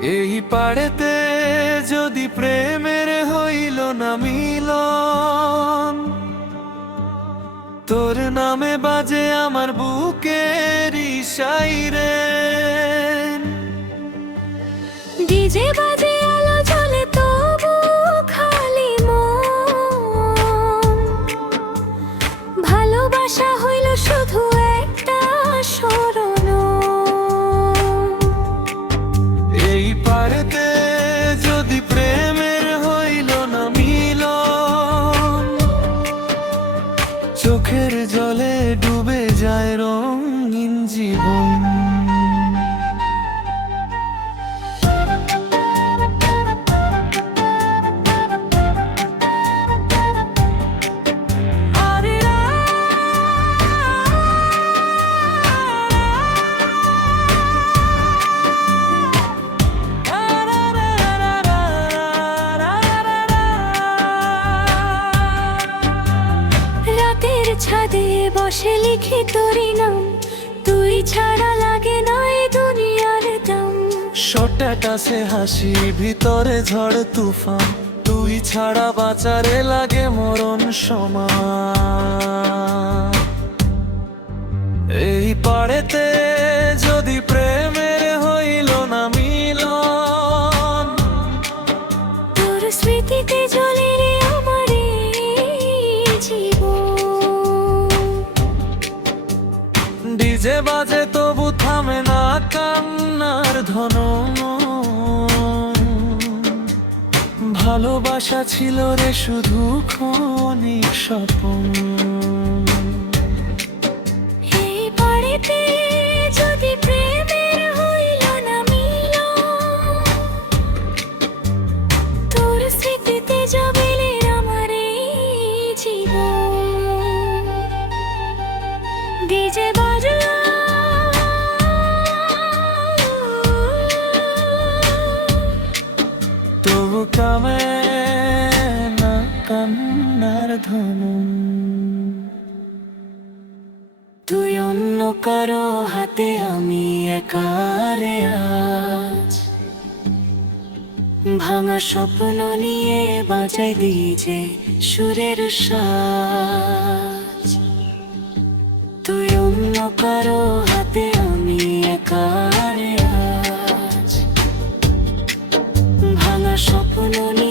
এই পাড়েতে যদি প্রেমের হইল না মিলন, তোর নামে বাজে আমার বুকের সাইরেন। ডিজে বাজে আলো জ্বলে তবু খালি মন, ভালোবাসা হইল শুধু একটা স্মরণ। এই পাড়েতে যদি প্রেমের হইল না মিলন, চোখের জলে ডুবে যায় রঙিন জীবন। রাতের ছাদে বসে লিখি তোরই নাম, তুই ছাড়া লাগে না এই দুনিয়ার দাম। শর্টকাট আছে হাসি, ভিতরে ঝড় তুফান, তুই ছাড়া বাঁচারে লাগে মরণ সমান। এই পাড়েতে যদি প্রেমের হইল না মিলন, তোর স্মৃতিতে জ্বলে রে আমার এই জীবন। ডিজে বাজে তবু থামে না কান্নার ধন। ভালোবাসা ছিল রে শুধু ক্ষণিক স্বপন। এই বাড়িতে যদি প্রেমের হইল না মিলন, তোর স্মৃতিতে যাবে রে আমার এই জীবন। ডিজে বাজলো, তবু কামে না কান্নার ধন। তুই অন্য কারো হাতে, আমি একা রে আজ। ভাঙা স্বপ্ন নিয়ে বাজাই ডিজে সুরের সাজ। তুই অন্য কারো হাতে, আমি একা রে আজ। ভাঙা স্বপ্ন নিয়ে